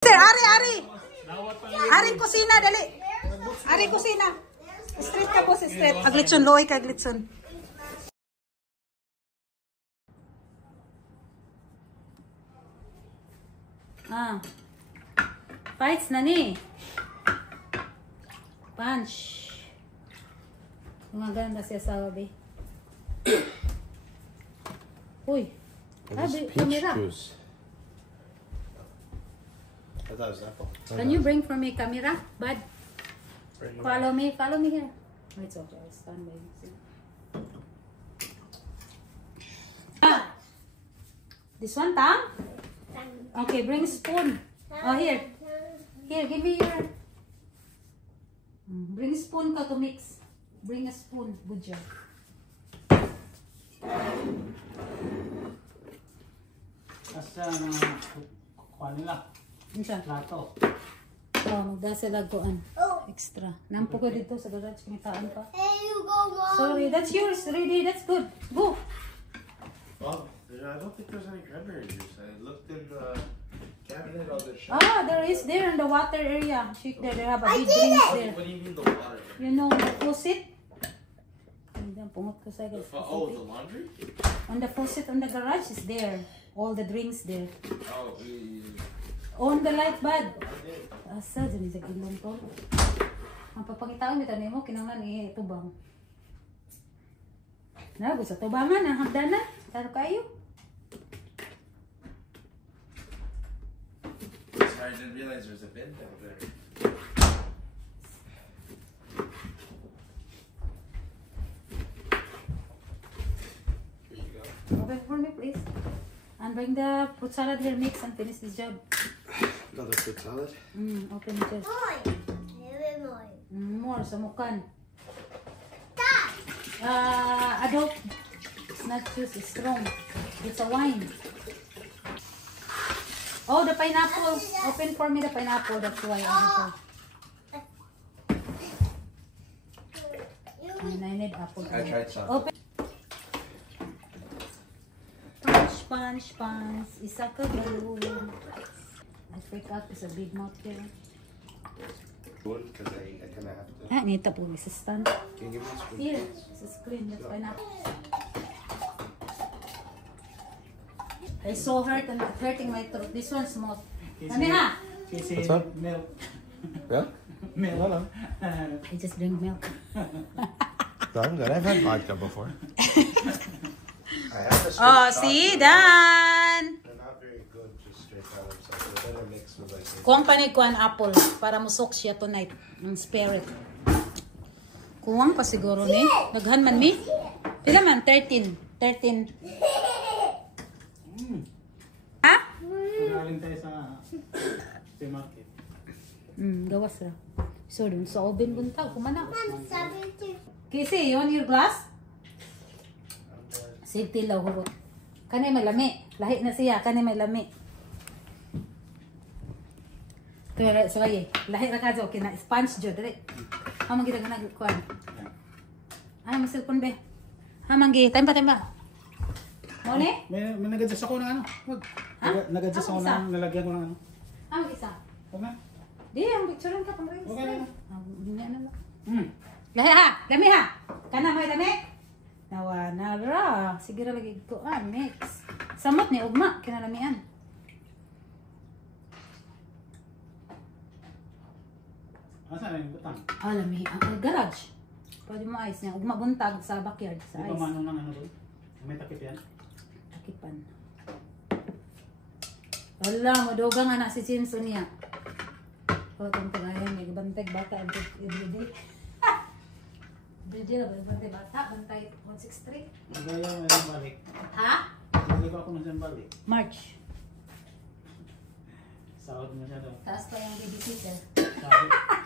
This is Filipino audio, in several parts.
Sir, Ari! Ari, kusina, dali. Ari, kusina. Street ka po, street. Aglitson, loy ka, aglitson. Fights na ni. Punch. Gumaganda siya sa wabi. Uy. Camera. Can you bring for me camera, bud? Follow me here. Oh, it's okay, I'll stand by you. This one, Tang? Okay, bring spoon. Oh, here. Here, give me your... Bring spoon ka to mix. Bring a spoon, good job. Asa kuha nila. Plato. Oh, magdasa lagkuan. Extra. Nampo ko dito sa garage, kumitaan pa. Hey, you go, Mom. Sorry, that's yours. Ready, that's good. Go. Well, I don't think there's any cranberry juice. I looked in the cabinet on the shelf. Ah, there is there in the water area. Check there. They have a big did drinks it! there. What do you mean the water? You know the faucet? Pungot ko sa Oh, the laundry? on the faucet on the garage is there. All the drinks there. Oh, On the light bud. Asa dyan sa gilong to. Ang papakitaon nito nimo kinahanglan itubang. Na gusto tubangan ang hagdanan. Taro kayo. I didn't realize there's a bin down there. Here you go. Open for me please. And bring the fruit salad here mix and finish this job. Another fruit salad? Open it just. More. More sa mukan. Dad. Adult. It's not juice, it's strong. It's a wine. Oh, the pineapple. Open for me the pineapple. That's why I need apple. I tried some. Open. Punch. Isa ka glue. I pick up is a big mouth there. One, because I kind of have to. Nita po, Mrs. Stan. Can you give me a spoon? Here, this is clean. That's pineapple. I saw hurting my throat. This one's small. Namiha! What's up? Milk. Yeah? Milk. No. I just drink milk. No, I'm good. I've had vodka before. I have a Oh, see? Done! They're not very good, just straight out of so they're better mixed with like this. Kuwang panig ko ang apple para musok siya tonight. Ang spirit. Kuwang pa siguro ni. Daghan man mi. Pila man? 13. Ha? Magaling tayo sa market. Gawas ra. So, dun sa oven buntag. Kumana. Mom, 72. Kisi, you want your glass? Safety law hugot. Kanay may lami. Lahi na siya. Kanay may lami. Kaya so ay lahi ra ka jo kina sponge jo dali. Hamang kita kana kuan. Ay masilpon be. Hamang gi time pa. Mo ni? May nag-adjust ako ng ano. Wag. Nag-adjust ako ng nalagyan ko ng ano. Hamang isa. Wag na. Di ang picturean ka pang Okay na. Hindi na lang. Hmm. Lami ha. Kana may lami. Nawa na ra. Sige ra lagi ko mix. Samot ni ugma kinalamian. Asa na yung butang? Lami ang garage. Pwede mo ayos niya. Ugma buntag sa backyard sa Di ba ice. manong ng ano doon? May takip yan? Takipan. Wala, madoga nga na si Simpson niya. Itong tagayan, may bantay bata everyday. Everyday na bantay bata, bantay 163. Magaya mo yung balik. Ha? Hindi ko ako nang balik. March. Sahod mo siya doon. Taas pa yung babysitter.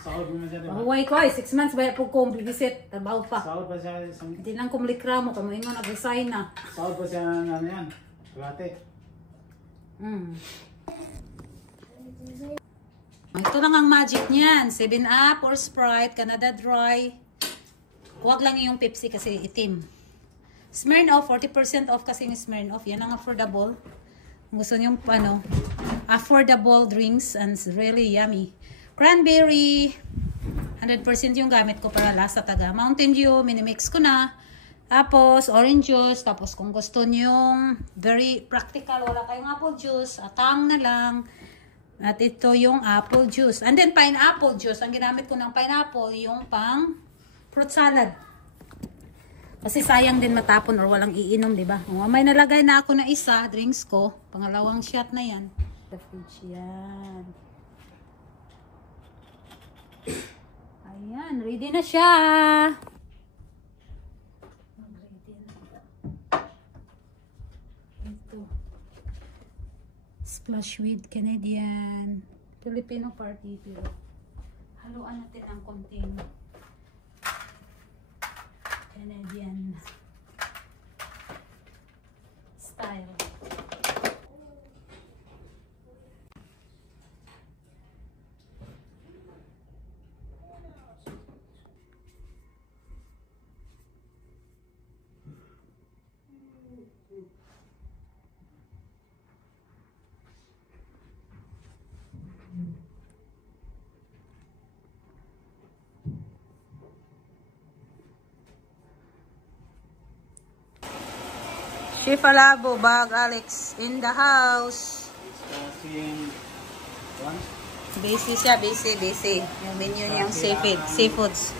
Sahod mo siya doon. Mahuway ko ay, 6 months ba po kong babysit. Trabaho pa. Sahod pa siya sa... Hindi lang kumlikra mo, kamo ingon nag-resign na. Sahod pa siya ng ano yan. Plate. Ito lang ang magic niyan. 7-Up or Sprite, Canada Dry. Huwag lang yung Pepsi kasi itim. Smirnoff, 40% off kasi yung Smirnoff. Yan ang affordable. Kung gusto nyo ano, affordable drinks and it's really yummy. Cranberry, 100% yung gamit ko para lasa taga. Mountain Dew, minimix ko na. Tapos, orange juice. Tapos, kung gusto nyong very practical, wala kayong apple juice, atang na lang. At ito yung apple juice. And then, pineapple juice. Ang ginamit ko ng pineapple, yung pang fruit salad. Kasi sayang din matapon or walang iinom, di ba? May nalagay na ako na isa, drinks ko. Pangalawang shot na yan. The fridge yan. Ayan, ready na siya. Ready na. Ito. Splash with Canadian. Filipino party, pero haluan natin ang konting Canadian style. Chef Alabo, Bag Alex in the house. Busy siya, busy. Yung menu niyang seafoods.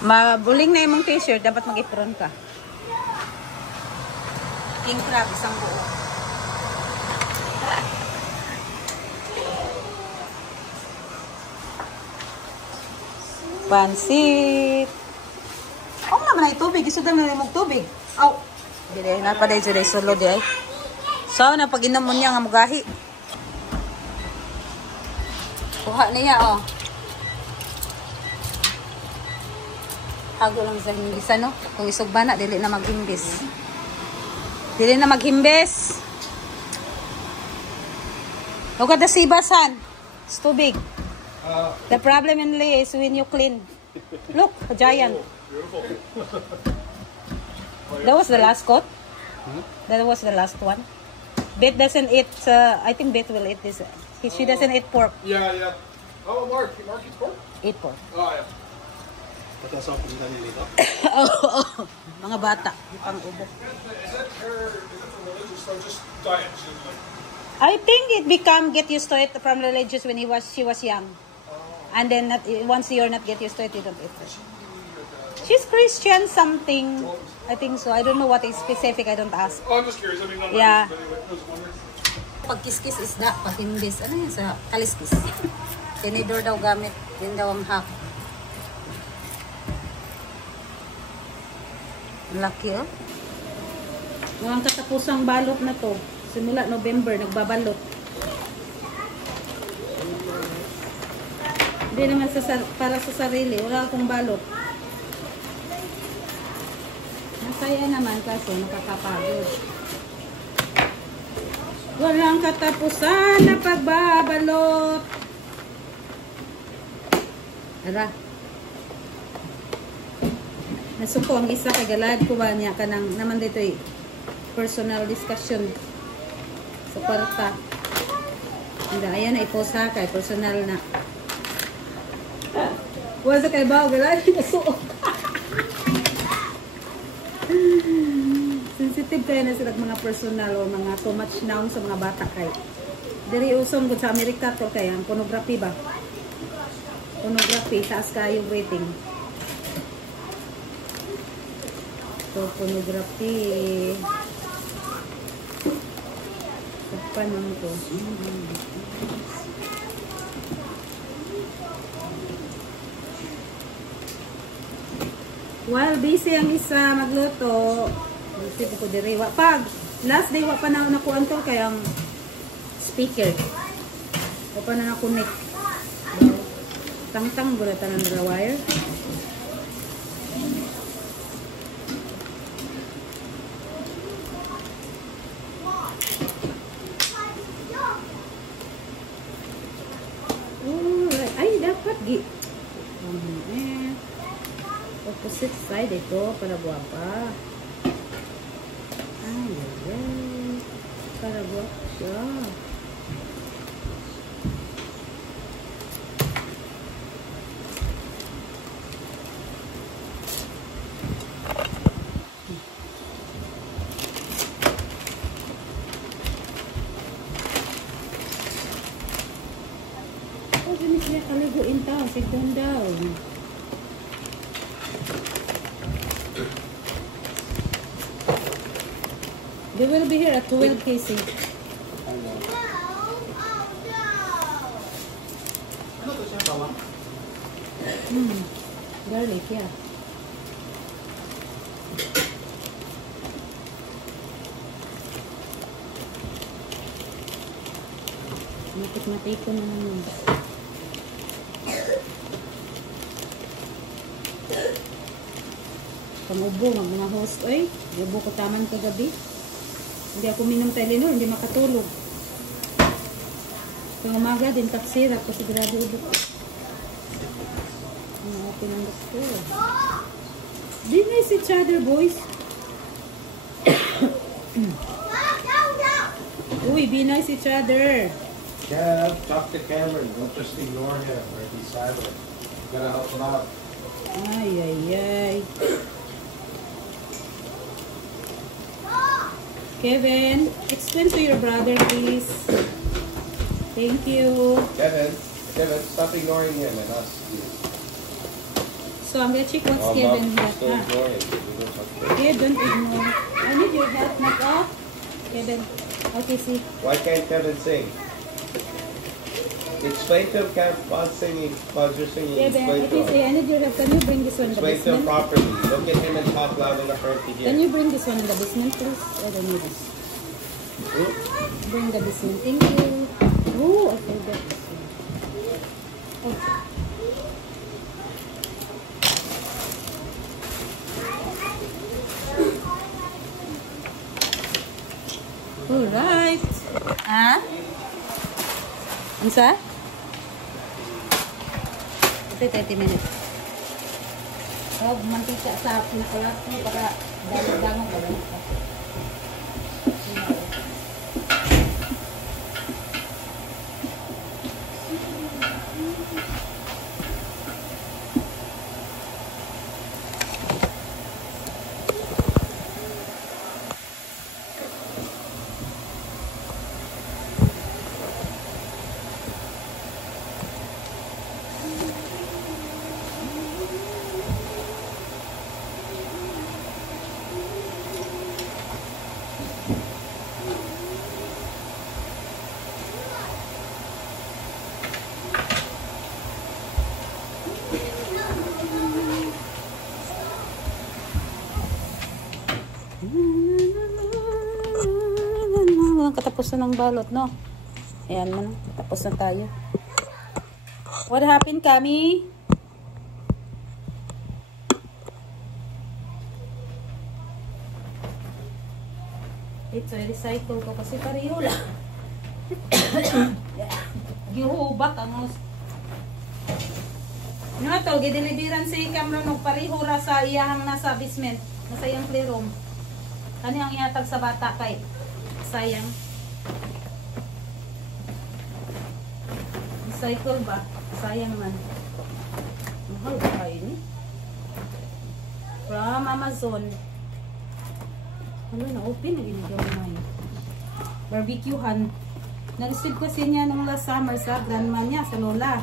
Mabuling na yung t-shirt, dapat mag-apron ka. King crab, isang buo. Pansit. Oh, naman ay tubig. Isudan na yung tubig. Aw. Dili, napaday dyan ay solo di ay. So, napag-inom mo niya nga mugahi. Kuha niya, oh. Hago lang sa himbis, ano? Kung isugba na, dili na maghimbis. Dili na maghimbis. Look at the sibasan. It's too big. The problem in Lee is when you clean. Look, a giant. That was the last coat. That was the last one. Beth doesn't eat. I think Beth will eat this. She doesn't eat pork. Yeah. Oh, Mark eats pork? Eat pork. Oh, yeah. Patasok ng kanilito. Oh. Mga bata. Pang ubo. Is that for religious or just diet? I think it get used to it from religious when she was young. And then once you're not get used to it, you don't eat it. She's Christian something. I think so. I don't know what is specific. I don't ask. Oh, I'm just curious. I mean, not Yeah. but anyway, I was wondering. Pag kiskis isda, pag himbis, ano yun sa kaliskis? Tinidor daw gamit. Yun daw ang hack. Laki, oh. Ang katapusang balot na to. Simula November, nagbabalot. Hindi naman para sa sarili. Wala akong balot. Masaya naman kaso nakakapagod. Walang katapusan na pagbabalot. Ara. Nasuko ang isa kay galad ko ba niya kanang naman dito personal discussion sa kwarta. Ayan na i-post ha kay personal na. Wasa kay bao galad nasuko. Sensitive kayo na sila mga personal o mga too much noun sa mga bata kay. Diri usong gud sa Amerika to kay ang pornography ba? Pornography taas kayo rating. So pornography. Apa naman to? While busy ang isa magluto, busy po ko diri. Pag last day wa pa na nakuan to kay ang speaker. Wa pa na na-connect. Tang-tang gula tanan ra wire. Ay, dapat opposite side ito para guwapa. Ay, Yeah. Oh, ganun siya kaliguin tao. Sit down down. They will be here at 12, Casey. No. Oh, no. Ano to siya, bawang? Garlic, yeah. Matik-matik ko naman yun. Pangubo, mga host, oy. Ubo ko taman kagabi. Hindi ako minom Tylenol, hindi makatulog. Pag umaga, din taksira ko sigurado ubo ko. Ano ako pinanggap ko. Be nice each other, boys. Uy, be nice each other. Kev, talk to Cameron. Don't just ignore him or be silent. You gotta help him out. Ay, ay, ay. Kevin, explain to your brother, please. Thank you. Kevin, stop ignoring him and us. So I'm gonna check what's Kevin here. Still Ah. ignoring him. We don't talk to him. Okay, don't ignore. I need your help, knock off. Kevin. Okay, see. Why can't Kevin sing? Explain to him, Kev, while singing, while you're singing. Kevin, Explain to okay, see, him. I need your help. Can you bring this one in the Explain to him basement? properly. Don't get him and talk loud enough for him to Can hear. you bring this one in the basement, please? I don't need this. Hmm? Bring the basement. Thank you. Oh, I forgot this one. Oh. Alright. Ah? Ansa? Ito 30 minutes. Oh, mantika sa pinakalat mo para dangon ka lang. Katapos na ng balot, no? Ayan mo na. Tapos na tayo. What happened, Kami? Ito, recycle ko kasi pareho lang. Gihubak ang ano to, gideliveran si Cameron og pareho ra sa iyang nasa basement, nasa iyang playroom. Kani ang ihatag sa bata kay sayang. Recycle ba? Sayang man. Mahal ba kayo ni? From Amazon. Ano na, open na ginagawa na. Barbecuehan. Nag-receive kasi niya nung last summer sa grandma niya, sa lola.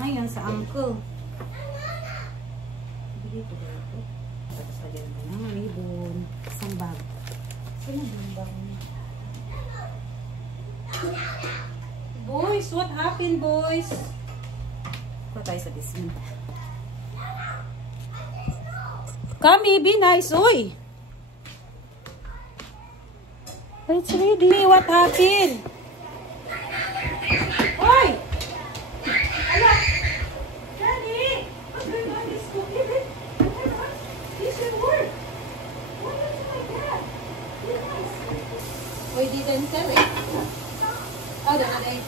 Ngayon sa uncle. Dito ba ito? Tapos lagyan ko ng ribbon. Isang bag. Saan yung bag niya? Boys, what happened, boys? Kuha tayo sa basement. Kami, be nice, uy! It's ready. What happened? Oy! Ala! Daddy! What's going on? This cookie? This should work. Why are you like that? Be nice. Oy, didn't tell it. Oh, the other.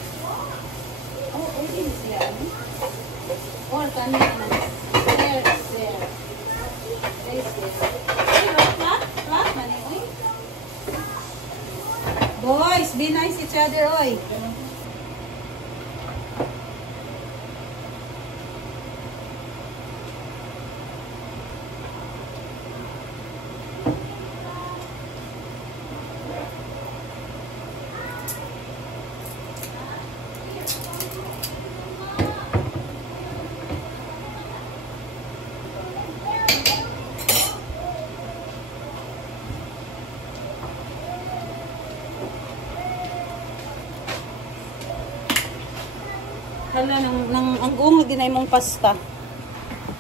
Oh, didn't see it. Or kanina. There. Boys, be nice each other, oy. Hala, nang anggong lagi na imong pasta.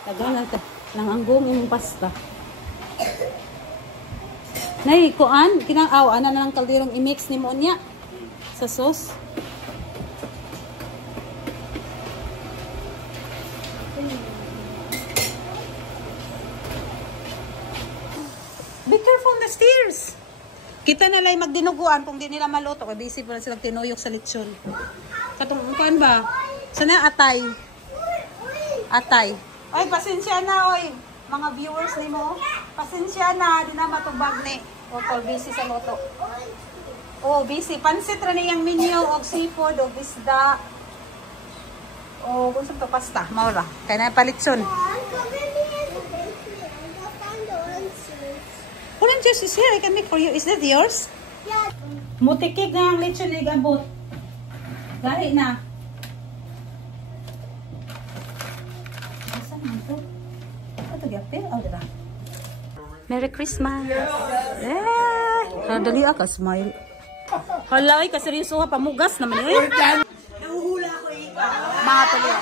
Tagaan natin. Nang anggong imong pasta. Nay, kuan, kinang-aw, ana na ng kaldirong i-mix ni mo niya sa sauce. Be careful on the stairs. Kita na lang magdinuguan kung di nila maluto. Kaya busy pa sila tinuyok sa lechon. Katong kuan ba? Sana atay. Atay. Ay, pasensya na, oy. Mga viewers ni mo. Pasensya na, di na matubag ni. O, busy sa loto. Oh, busy. Pansit ra niyang menu, og seafood, og isda. O, kung saan to pasta, maura. Kaya na palitson. Orange juice is here. I can make for you. Is that yours? Yeah. Mutikig na ang lechon ni Gabot. Gahi na. Merry Christmas! Eh! Dali ka, smile. Hala, ay, kaseryoso ka, pamugas naman yun. Nahuhula ko ikaw. Mga tuloy.